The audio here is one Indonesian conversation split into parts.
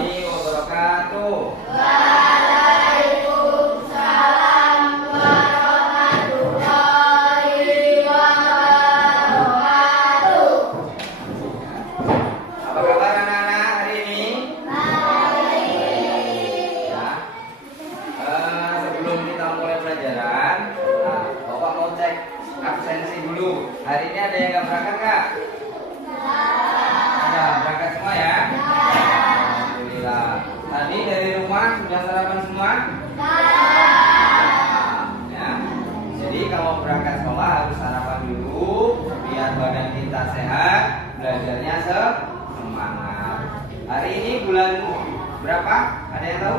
warahmatullahi wabarakatuh. Waalaikumsalam warahmatullahi wabarakatuh. Apa kabar anak-anak hari ini? Baik. Ya. Sebelum kita mulai pelajaran, Bapak mau cek absensi dulu. Hari ini ada yang nggak berangkat nggak? Ada, berangkat semua ya? Alhamdulillah. Tadi dari rumah sudah sarapan semua? Ya. Jadi kalau berangkat sekolah harus sarapan dulu biar badan kita sehat, belajarnya semangat. Hari ini bulan berapa? Ada yang tahu?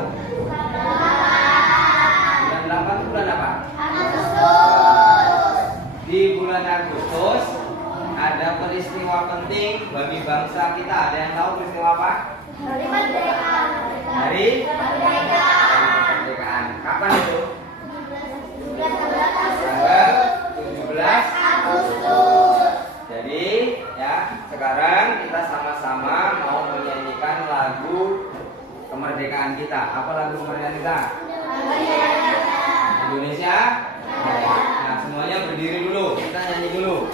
Bulan 8 itu bulan apa? Di bulan Agustus ada peristiwa penting bagi bangsa kita. Ada yang tahu peristiwa apa? Hari kemerdekaan. Kapan itu? Tanggal 17 Agustus. Jadi ya, sekarang kita sama-sama mau menyanyikan lagu kemerdekaan kita. Apa lagu kemerdekaan kita? Indonesia. Nah, semuanya berdiri dulu. Kita nyanyi dulu.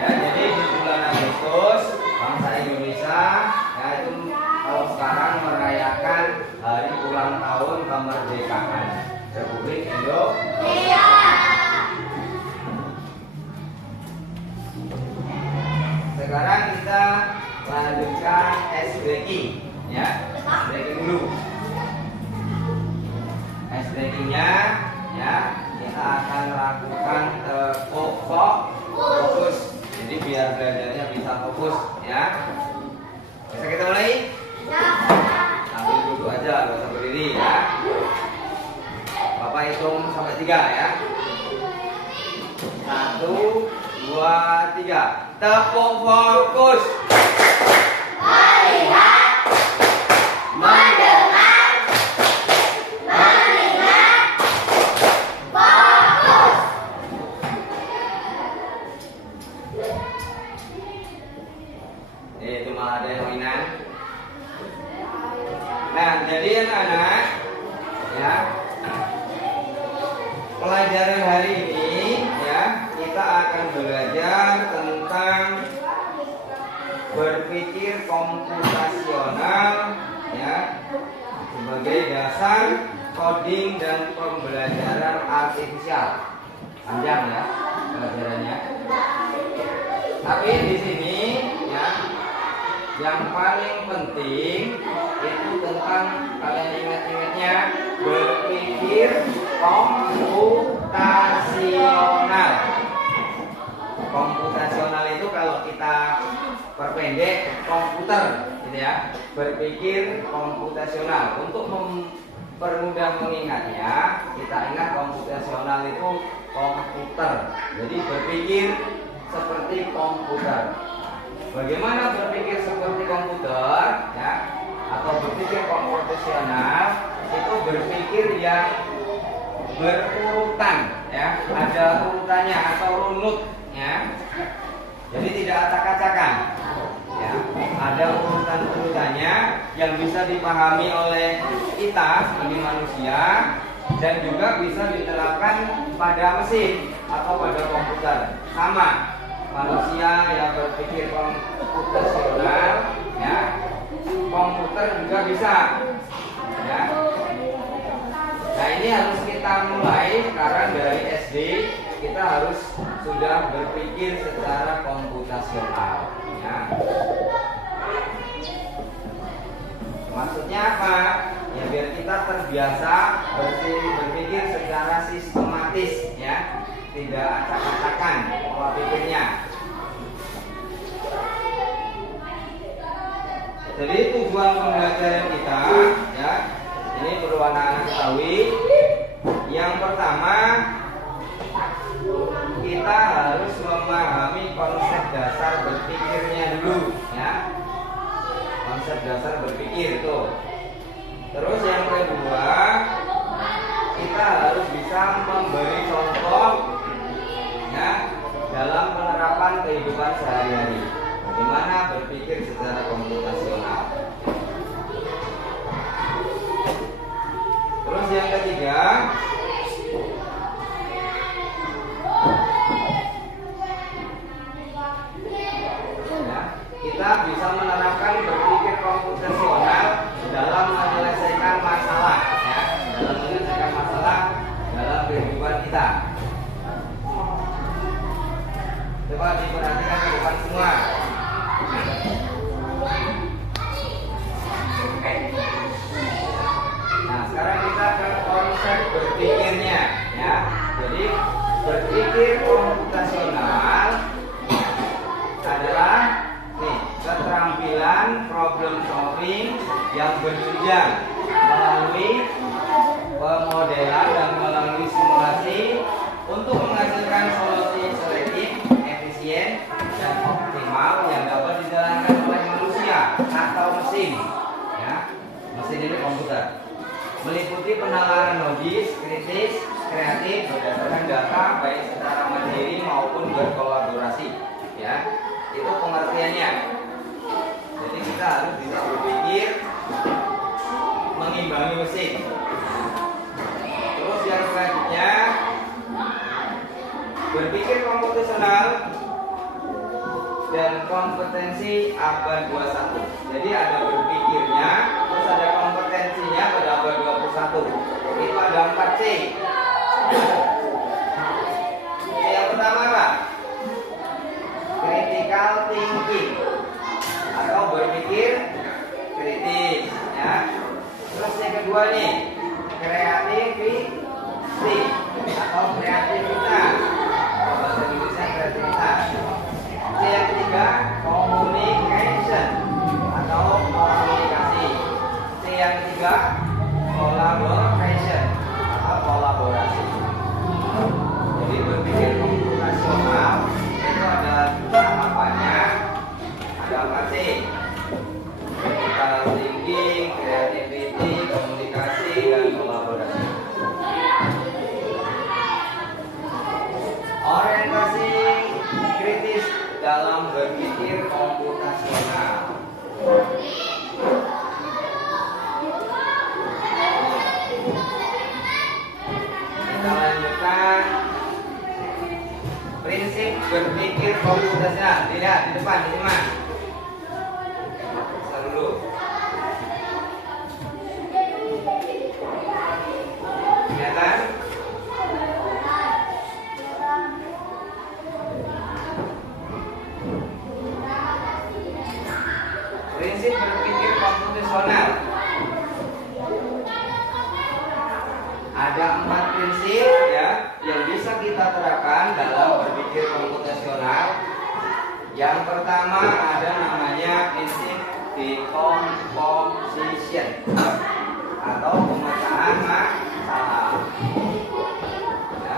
Ya, jadi di bulan Agustus bangsa Indonesia ya itu kalau sekarang merayakan hari ulang tahun kemerdekaan Republik Indonesia. Sekarang kita lanjutkan ice breaking ya. Ice breaking dulu. Ice breakingnya ya kita akan lakukan fokus. Jadi biar belajarnya bisa fokus ya. Bisa kita mulai? Sambil duduk aja, gak usah berdiri ya. Bapak hitung sampai 3 ya. 1, 2, 3. Tepuk fokus. Melihat, mendengar, mengingat, fokus. Itu malah ada yang mainan. Nah, jadi anak-anak ya, pelajaran hari ini ya kita akan belajar tentang berpikir komputasional ya sebagai dasar coding dan pembelajaran artifisial. Panjang ya pelajarannya. Tapi di sini ya yang paling penting itu tentang kalian ingat-ingatnya berpikir komputasional. Komputasional itu kalau kita perpendek komputer, gitu ya. Berpikir komputasional. Untuk mempermudah mengingatnya, kita ingat komputasional itu komputer. Jadi berpikir seperti komputer. Bagaimana berpikir seperti komputer, ya? Atau berpikir komputasional itu berpikir yang berurutan, ya. Ada urutannya atau runutnya. Jadi tidak acak-acakan, ya. Ada urutan-urutannya yang bisa dipahami oleh kita sebagai manusia dan juga bisa diterapkan pada mesin atau pada komputer. Sama, manusia yang berpikir komputasional, ya, komputer juga bisa, ya. Nah, ini harus kita mulai sekarang dari SD. Kita harus sudah berpikir secara komputasional, ya. Maksudnya apa? Ya biar kita terbiasa berpikir secara sistematis, ya, tidak acak-acakan pola pikirnya. Jadi tujuan pembelajaran kita, ya, ini perlu anak-anak ketahui. Yang pertama, kita harus memahami konsep dasar berpikirnya dulu, ya. Konsep dasar berpikir itu. Terus yang kedua, kita harus bisa memberi contoh, ya, dalam penerapan kehidupan sehari-hari. Bagaimana berpikir secara komputasional. Terus yang ketiga, ya, kita bisa menerapkan berpikir komputasional dalam menyelesaikan masalah, ya, dalam menyelesaikan masalah dalam kehidupan kita. Coba diperhatikan ke depan semua. Nah, sekarang kita ke konsep berpikirnya, ya. Jadi berpikir komputasional adalah keterampilan problem solving yang berjenjang melalui pemodelan dan melalui simulasi untuk menghasilkan solusi selektif, efisien, dan optimal yang dapat dijalankan oleh manusia atau mesin, ya. Mesin ini komputer. Meliputi penalaran logis, kritis, kreatif berdasarkan data baik secara mandiri maupun berkolaborasi, ya. Itu pengertiannya. Jadi kita harus bisa berpikir mengimbangi mesin. Terus yang selanjutnya, berpikir komputasional dan kompetensi abad 21. Jadi ada berpikirnya, terus ada kompetensinya pada abad 21. Itu ada 4C. Yang pertama apa? Critical thinking atau berpikir kritis, ya. Terus yang kedua nih, creativity atau kreativitas. Bahasa Inggrisnya kreativitas. Yang ketiga, communication atau komunikasi. Yang ketiga, collaboration atau kolaborasi. Jadi berpikir komputasional itu ada tahapannya, ada apa sih? Critical thinking, creativity, komunikasi, dan kolaborasi. Orientasi kritis dalam berpikir komputasional. Kita lanjutkan prinsip berpikir komputasional. Dilihat di depan, di mana? Bisa dulu. Kelihatan? Prinsip berpikir komputasional. Ada 4 prinsip ya yang bisa kita terapkan dalam berpikir komputasional. Yang pertama ada namanya prinsip decomposition atau pemecahan masalah. Ya.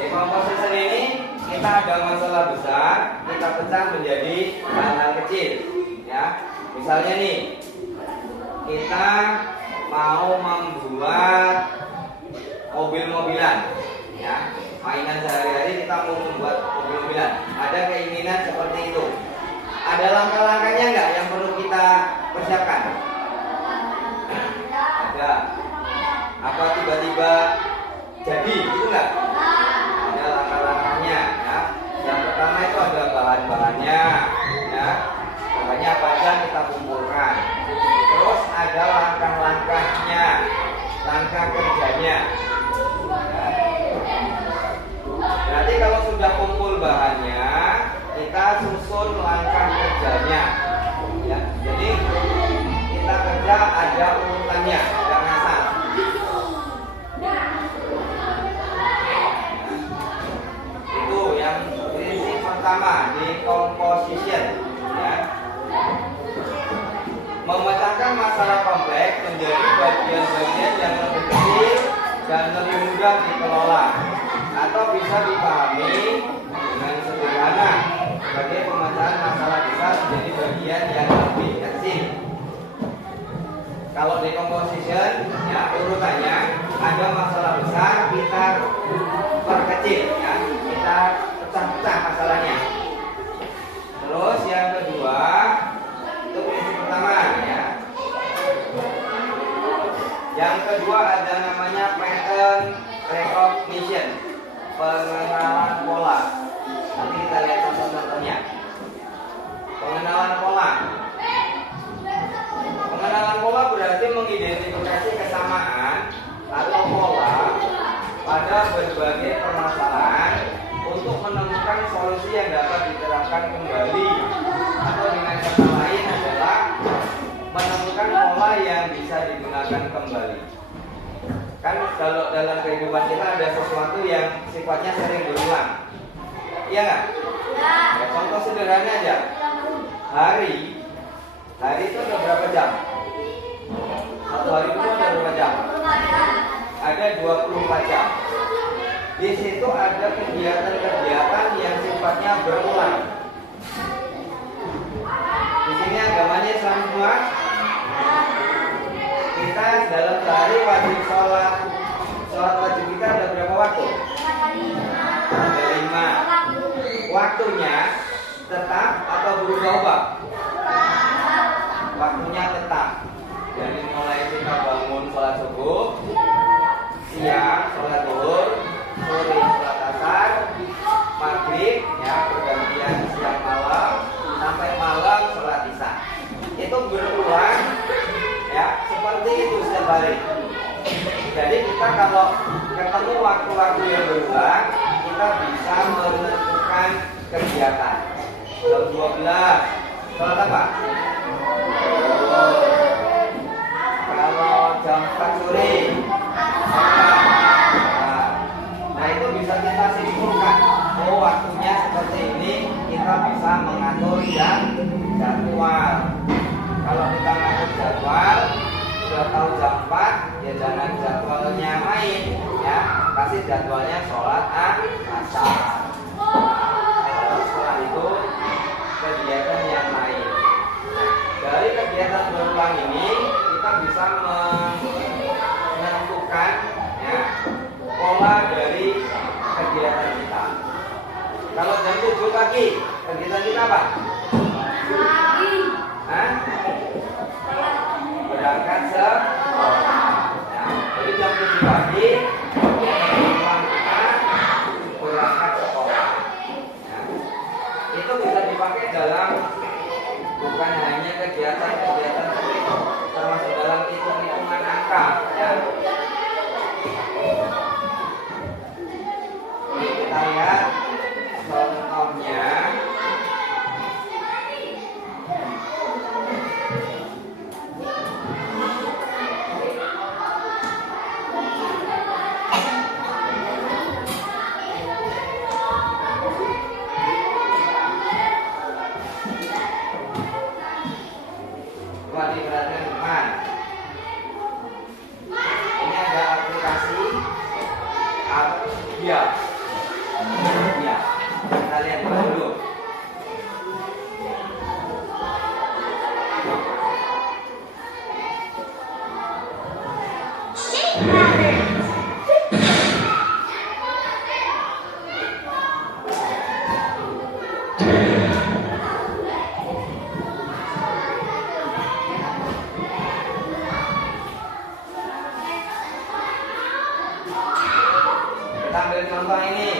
Decomposition ini kita ada masalah besar, kita pecah menjadi hal-hal kecil. Ya, misalnya nih, kita mau membuat mobil-mobilan, ya, mainan sehari-hari kita mau membuat mobil-mobilan. Ada keinginan seperti itu. Ada langkah-langkahnya nggak yang perlu kita persiapkan? Ada. Apa tiba-tiba jadi? Itu nggak? Ada langkah-langkahnya. Ya. Yang pertama itu ada bahan-bahannya, ya. Bahannya apa aja kita kumpulkan. Terus ada langkah-langkahnya, langkah kerjanya. Berarti kalau sudah kumpul bahannya, kita susun langkah kerjanya. Ya, jadi kita kerja ada urutannya, jangan asal. Itu yang prinsip pertama, decomposition. Ya. Memecahkan masalah kompleks menjadi bagian-bagian yang lebih kecil dan lebih mudah dikelola atau bisa dipahami dengan sederhana sebagai pemecahan masalah besar menjadi bagian yang lebih kecil. Kalau decomposition, ya urutannya ada masalah besar kita perkecil, ya kita pecah-pecah masalahnya. Terus yang kedua itu prinsip pertama, ya. Yang kedua ada namanya pattern recognition, pengenalan pola. Nanti kita lihat contoh-contohnya. Pengenalan pola. Pengenalan pola berarti mengidentifikasi kesamaan atau pola pada berbagai permasalahan untuk menemukan solusi yang dapat diterapkan kembali, atau dengan kata lain adalah menemukan pola yang bisa digunakan kembali. Kan kalau dalam kehidupan kita ada sesuatu yang sifatnya sering berulang, iya nggak? Ya, contoh sederhana aja. Hari itu ada berapa jam? Satu hari itu ada berapa jam? Ada 24 jam. Di situ ada kegiatan-kegiatan yang sifatnya berulang. Di sini agamanya Islam semua. Kita dalam sehari wajib sholat wajib kita ada berapa waktu? Ada 5. Waktunya tetap atau berubah-ubah? Waktunya tetap. Jadi mulai kita bangun sholat subuh, siang sholat zuhur, sore sholat asar, maghrib ya pergantian siang malam, sampai malam sholat isya. Itu berulang ya seperti itu setiap hari. Jadi kita kalau ketemu waktu-waktu yang berulang, kita bisa menentukan kegiatan. Jam 12 sholat apa? Kalau jam 4 sore, nah itu bisa kita simpulkan. Oh waktunya seperti ini, kita bisa mengatur jadwal. Kalau kita ngatur jadwal, sudah tahu jam 4, ya jangan jadwalnya main, ya kasih jadwalnya sholat asar. Setelah itu kegiatan yang lain. Dari kegiatan berulang ini kita bisa menentukan ya, pola dari kegiatan kita. Kalau jam 7 pagi kegiatan kita apa? Berangkat sekolah. Nah, jadi jam 7 pagi kita berangkat sekolah. Nah, itu bisa dipakai dalam bukan hanya kegiatan-kegiatan itu, termasuk dalam hitung-hitungan angka. Ya. Kita lihat contohnya. Kita ambil contoh ini.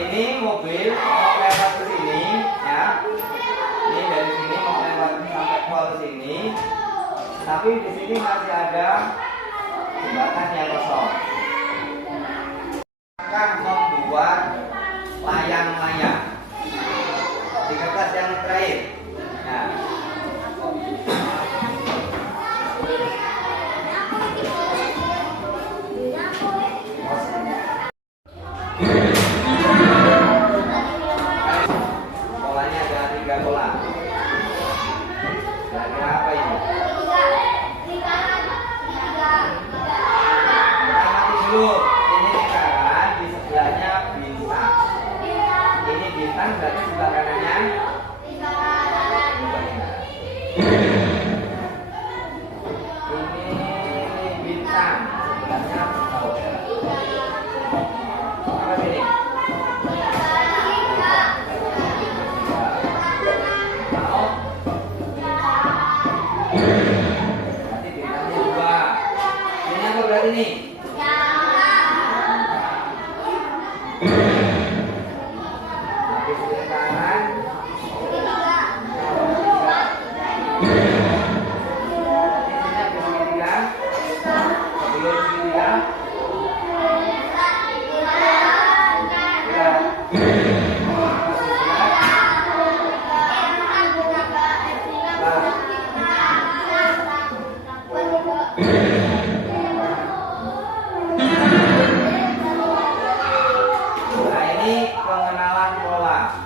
Ini mobil mau lewat ke sini, ya. Ini dari sini mau lewat sampai pol sini. Tapi di sini masih ada jembatan yang kosong. Akan membuat layang-layang di kertas yang terakhir. Nah, polanya ada 3 pola. Kira-kira apa ini? Amati dulu. Ini lingkaran, di sebelahnya bintang. Ini bintang berarti sebelah kanannya ini bintang, sebelahnya saudara. Apa ini? Mau? Berarti bintangnya 2. Ini apa berarti nih? Habis lingkaran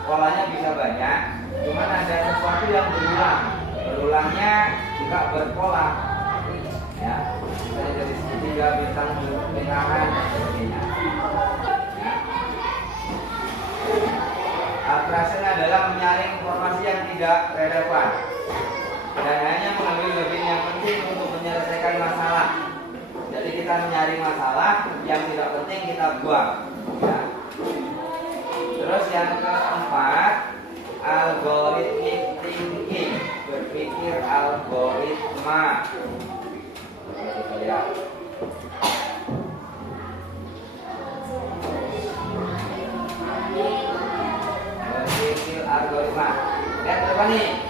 polanya bisa banyak, cuman ada sesuatu yang berulangnya juga berpola, ya. Misalnya dari segitiga, bintang, lingkaran, dan sebagainya. Ya. Abstraction adalah menyaring informasi yang tidak relevan dan hanya mengambil bagian yang penting untuk menyelesaikan masalah. Jadi kita menyaring masalah yang tidak penting kita buang. Ya. Terus yang keempat, algorithmic thinking, berpikir algoritma. Ya. Berpikir algoritma. Lihat berapa nih?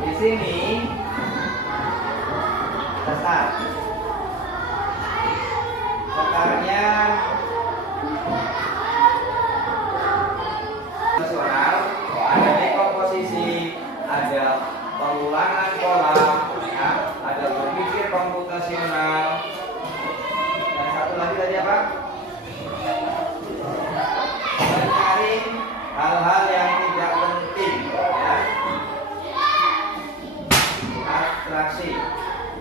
Di sini dasar. Sekarangnya nasional, ada dekomposisi, ada pengulangan pola, ya, ada berpikir komputasional, dan satu lagi tadi apa? Menyaring hal-hal yang tidak penting, ya. Abstraksi,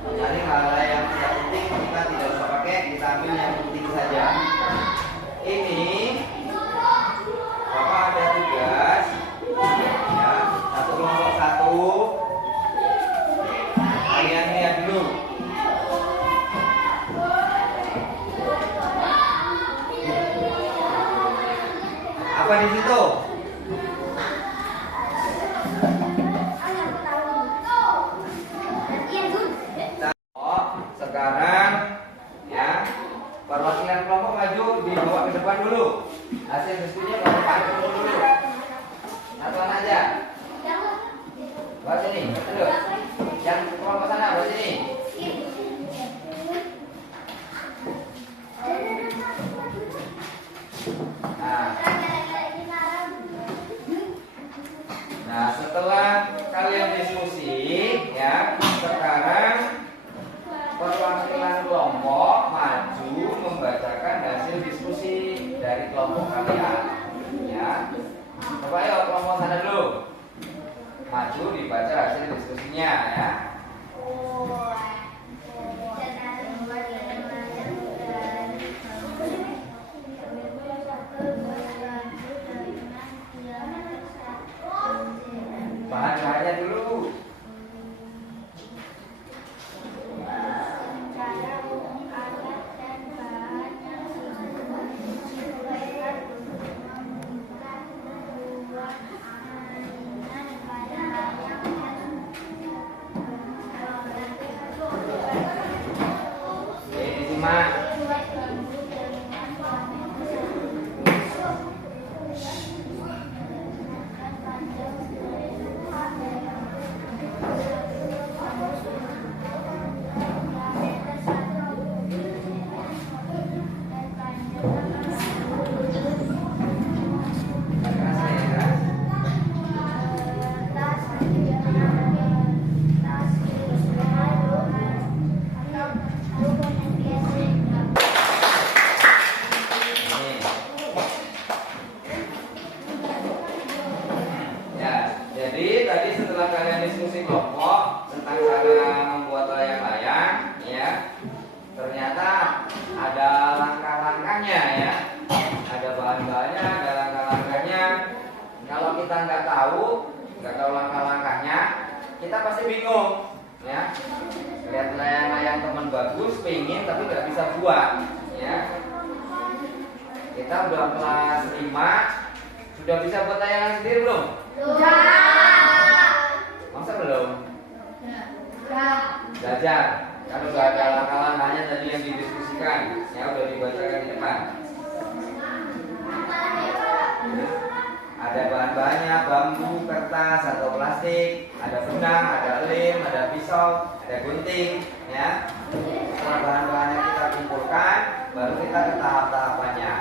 menyaring hal-hal yang tidak penting kita tidak usah pakai, kita ambil yang penting saja. Ini Bapak ada tugas, ya, satu kelompok 1. Kalian lihat dulu. Apa di situ? Oh, sekarang, ya, perwakilan kelompok maju dibawa ke depan dulu. Hasil diskusinya bawa ke depan dulu. Satuan aja. Bawa sini, dulu. Yang kelompok sana bawa sini. Nah, setelah kalian diskusi, ya, sekarang perwakilan kelompok maju membacakan hasil diskusi dari kelompok kalian, ya. Coba yuk kelompok sana dulu, maju dibaca hasil diskusinya, ya. Bahan-bahannya setelah kalian diskusi kelompok tentang cara membuat layang-layang, ya, ternyata ada langkah-langkahnya, ya, ada bahan-bahannya, ada langkah-langkahnya. Kalau kita nggak tahu langkah-langkahnya, kita pasti bingung, ya. Lihat layang-layang teman bagus, pingin tapi nggak bisa buat, ya. Kita udah kelas 5, sudah bisa buat layangan sendiri belum? Masa belum? Belajar. Kalau nggak ada langkah-langkahnya tadi yang didiskusikan, ya udah dibacakan di depan. Ada bahan-bahannya, bambu, kertas, atau plastik, ada benang, ada lem, ada pisau, ada gunting, ya. Setelah bahan-bahannya kita kumpulkan, baru kita ke tahap-tahapannya.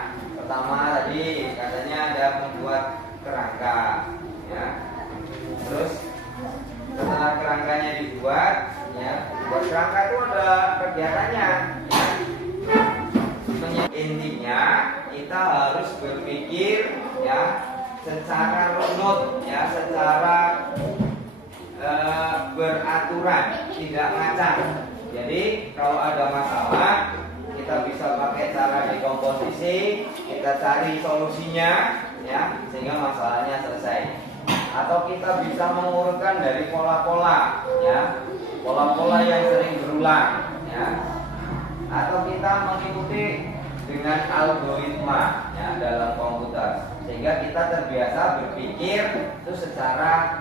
Pertama tadi katanya ada membuat kerangka, ya. Terus setelah kerangkanya dibuat, ya, buat kerangka itu ada kegiatannya, ya. Intinya kita harus berpikir, ya, secara runut, ya, secara beraturan, tidak ngacak. Jadi kalau ada masalah, kita bisa pakai cara dekomposisi, kita cari solusinya, ya, sehingga masalahnya selesai. Atau kita bisa mengurutkan dari pola-pola, ya, pola-pola yang sering berulang, ya. Atau kita mengikuti dengan algoritma, ya, dalam komputer, sehingga kita terbiasa berpikir itu secara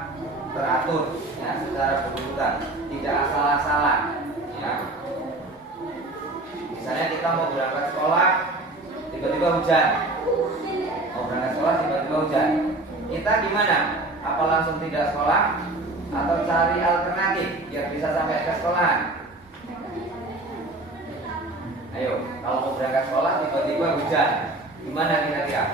teratur, ya, secara berurutan, tidak asal-asalan, ya. Misalnya kita mau berangkat sekolah, tiba-tiba hujan. Mau berangkat sekolah, tiba-tiba hujan. Kita gimana? Apa langsung tidak sekolah? Atau cari alternatif biar bisa sampai ke sekolah? Ayo, kalau mau berangkat sekolah tiba-tiba hujan, gimana kira-kira?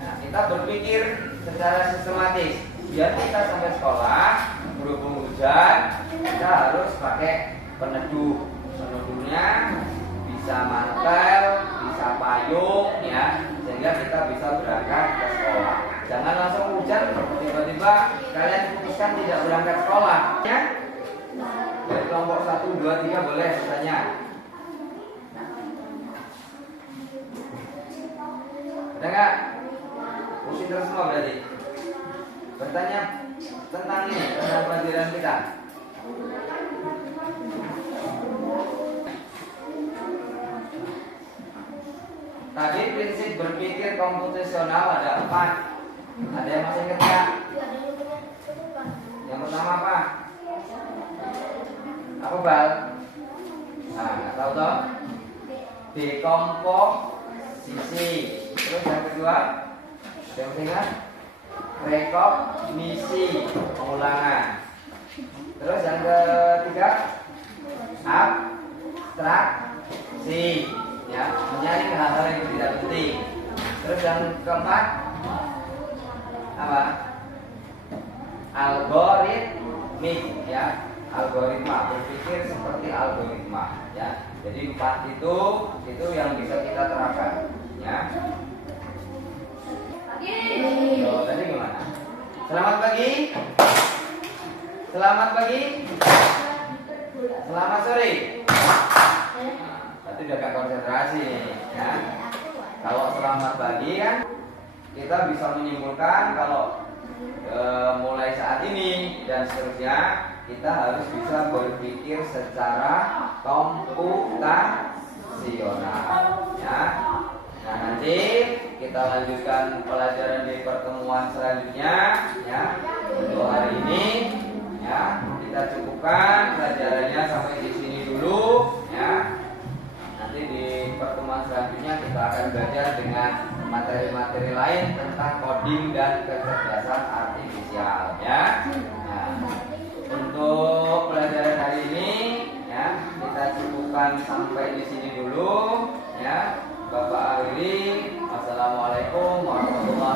Nah, kita berpikir secara sistematis. Biar kita sampai sekolah, berhubung hujan, kita harus pakai peneduh. Peneduhnya bisa mantel, bisa payung, ya, sehingga kita bisa berangkat ke sekolah. Jangan langsung hujan, tiba-tiba kalian putuskan tidak berangkat sekolah, ya. Dari kelompok 1, 2, 3 boleh bertanya. Ada nggak? Pusing terus semua berarti. Bertanya tentang ini, tentang pelajaran kita. Tadi prinsip berpikir komputasional ada 4. Ada yang masih ingat nggak? Yang pertama apa? Apa, Bal? Nah, nggak tahu toh? Dekomposisi. Terus yang kedua, ada yang masih ingat? Rekognisi, pengulangan. Terus yang ketiga, abstraksi, ya, mencari hal-hal yang tidak penting. Terus yang keempat, apa? Algoritmik, ya, algoritma, berpikir seperti algoritma, ya. Jadi 4 itu yang bisa kita terapkan, ya. So, tadi gimana? Selamat pagi. Selamat pagi. Selamat sore. Berarti udah gak konsentrasi, ya. Kalau selamat pagi kan kita bisa menyimpulkan kalau mulai saat ini dan seterusnya kita harus bisa berpikir secara komputasional, ya. Nah, nanti kita lanjutkan pelajaran di pertemuan selanjutnya, ya. Untuk hari ini, ya, kita cukupkan pelajarannya sampai di sini dulu, ya. Nanti di pertemuan selanjutnya kita akan belajar dengan materi-materi lain tentang coding dan kecerdasan artifisial, ya. Nah, untuk pelajaran hari ini, ya, kita cukupkan sampai di sini dulu, ya. Bapak akhiri. Wassalamualaikum warahmatullahi wabarakatuh.